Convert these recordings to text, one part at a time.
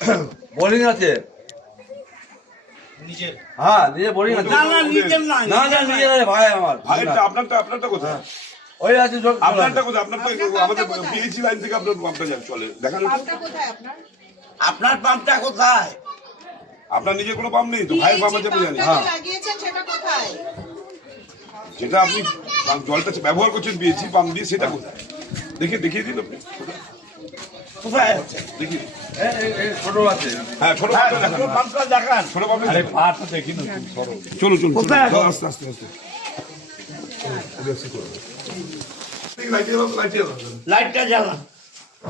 Boring আছে। হ্যাঁ নিজে বোরিং আছে। না না নিজের নয় না না নিজে নয়, ভাই আমার ভাইটা আপনারটা আপনারটা কোথায়? ওই আছে সব আপনারটা কোথায়? আপনারটা আমাদের পিএইচি লাইন থেকে আপনার পাম্পটা চলে। দেখান। একটু। পাম্পটা কোথায় আপনার? আপনার পাম্পটা কোথায়? আপনার নিজের কোনো পাম্প নেই তো? ভাইয়ের পাম্প আছে আমি জানি। পাম্পটা যে লাগিয়েছেন সেটা কোথায়? যেটা আপনি জলটা ব্যবহার করছেন পিএইচি পাম্প দিয়ে সেটা কোথায়? দেখে দেখিয়ে দিন আপনি। কোথায় এ- এ ছোট আছে হ্যাঁ ছোট পাম্পটা দেখান। পাম্পটা দেখান। ছোট পাম্পটা দেখান। চলো চলো কোথায়? আস্তে আস্তে আস্তে।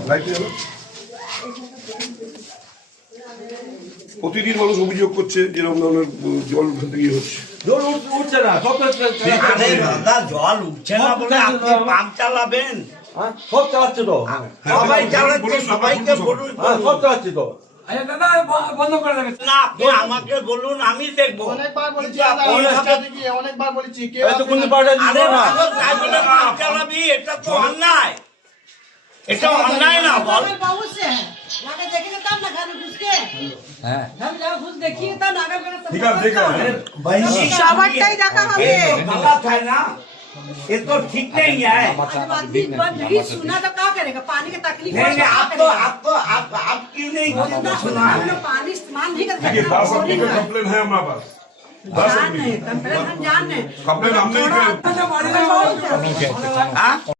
লাইট জ্বালাও। প্রতিদিন মানুষ অভিযোগ করছে যেরকম ধরনের জল ওখান থেকে ইয়ে হচ্ছে জল উঠছে না সব তো- আরে দাদা জল উঠছে না বলে আপনি পাম্প চালাবেন হ্যাঁ, সব চালাচ্ছে তো সবাই চালাচ্ছে সবাইকে বলুন হ্যাঁ সব চালাচ্ছে তো আমাকে বলুন আমি দেখব অনেকবার বলেছি অনেকবার বলেছি চালাবি এটা তো অন্যায় এটা অন্যায় না বল সবারটাই দেখা হবে ये तो गलत है ना ये तो ठीक नहीं है आदमी बंद नहीं सुना तो क्या करेगा पानी की तकलीफ नहीं नहीं आप तो आप तो आप आप क्यों नहीं सुना है तो पानी इस्तेमाल नहीं करते देखिए दस आदमी का कंप्लेन है हमारे पास दस जान आदमी है कंप्लेन हम जान है कंप्लेन हम नहीं करें थोड़ा- हाँ?